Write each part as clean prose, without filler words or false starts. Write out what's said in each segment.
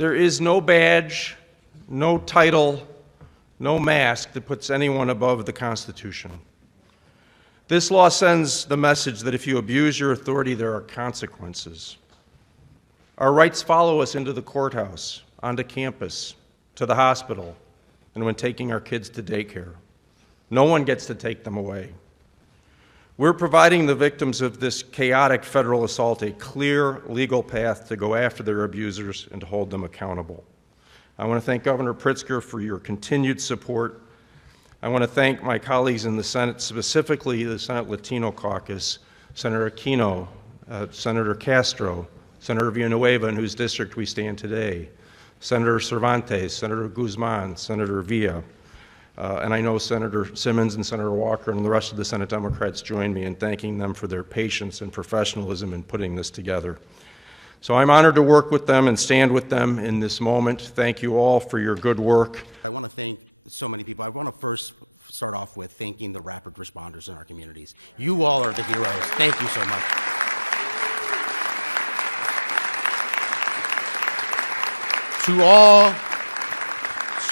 There is no badge, no title, no mask that puts anyone above the Constitution. This law sends the message that if you abuse your authority, there are consequences. Our rights follow us into the courthouse, onto campus, to the hospital, and when taking our kids to daycare. No one gets to take them away. We're providing the victims of this chaotic federal assault a clear legal path to go after their abusers and to hold them accountable. I want to thank Governor Pritzker for your continued support. I want to thank my colleagues in the Senate, specifically the Senate Latino Caucus, Senator Aquino, Senator Castro, Senator Villanueva, in whose district we stand today, Senator Cervantes, Senator Guzman, Senator Villa, and I know Senator Simmons and Senator Walker and the rest of the Senate Democrats join me in thanking them for their patience and professionalism in putting this together. So I'm honored to work with them and stand with them in this moment. Thank you all for your good work. I want to thank so many people. I want to first start off with thanking the rapid responders in our communities. You all are the heroes. Thank you so much.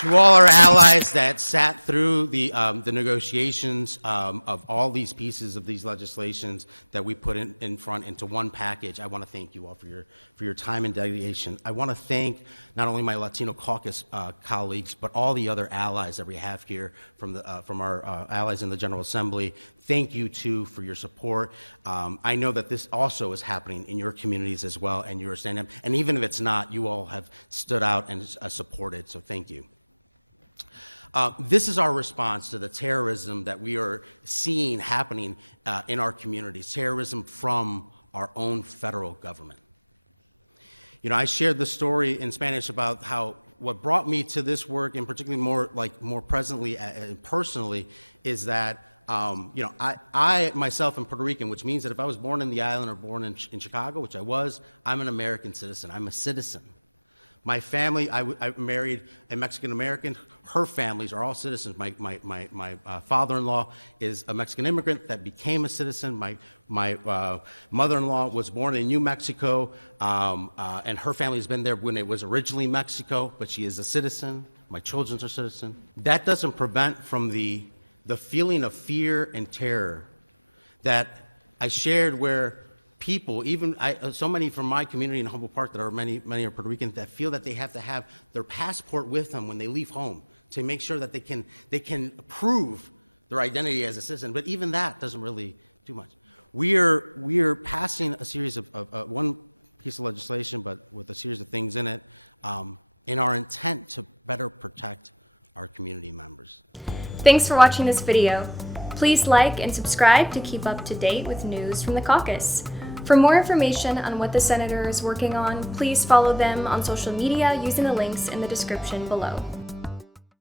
To all our allies that sat through the negotiations of all these pieces of these legislations that we put in front into one package, I want to thank you all for your time and dedication. I want to thank not only my Latino Caucus colleagues, but all the other allies that we have here from our allies in the General Assembly. Thank you, too, for your support. I know that this also is happening in your communities as well, and you're standing up. And even if it's not, you all have stood out and supported, so thank you. This is our response to the terrorism that we are seeing happening in our communities, terrorism from our own federal government. You know, I shared the story in Spanish about how what brought me to this work, and particularly more presently and personally, is that you know, I myself am Puerto Rican, which means that if I was born in the island or born in Chicago, which I was, I'm an American citizen. I'm a citizen. My family, I married a Mexican American. Her families are all citizens. My father-in-law is a Mexican immigrant that became a citizen. My mother-in-law was born in New Mexico, and her family has been there when it was originally Mexico, but she is a citizen. My children are citizens. That doesn't prevent from the feeling of fear and terror that I shared, where people, even so many from my community in Humboldt Park that are many are Puerto Ricans, that feel that they have to have their passport with them when they leave home to make sure that they can prove their identity as a citizen. But even that doesn't really do much. We're passing a series of one piece of legislation, but with a series of things in it, in our intent to better protect our community members. Thanks for watching this video. Please like and subscribe to keep up to date with news from the caucus. For more information on what the senator is working on, please follow them on social media using the links in the description below.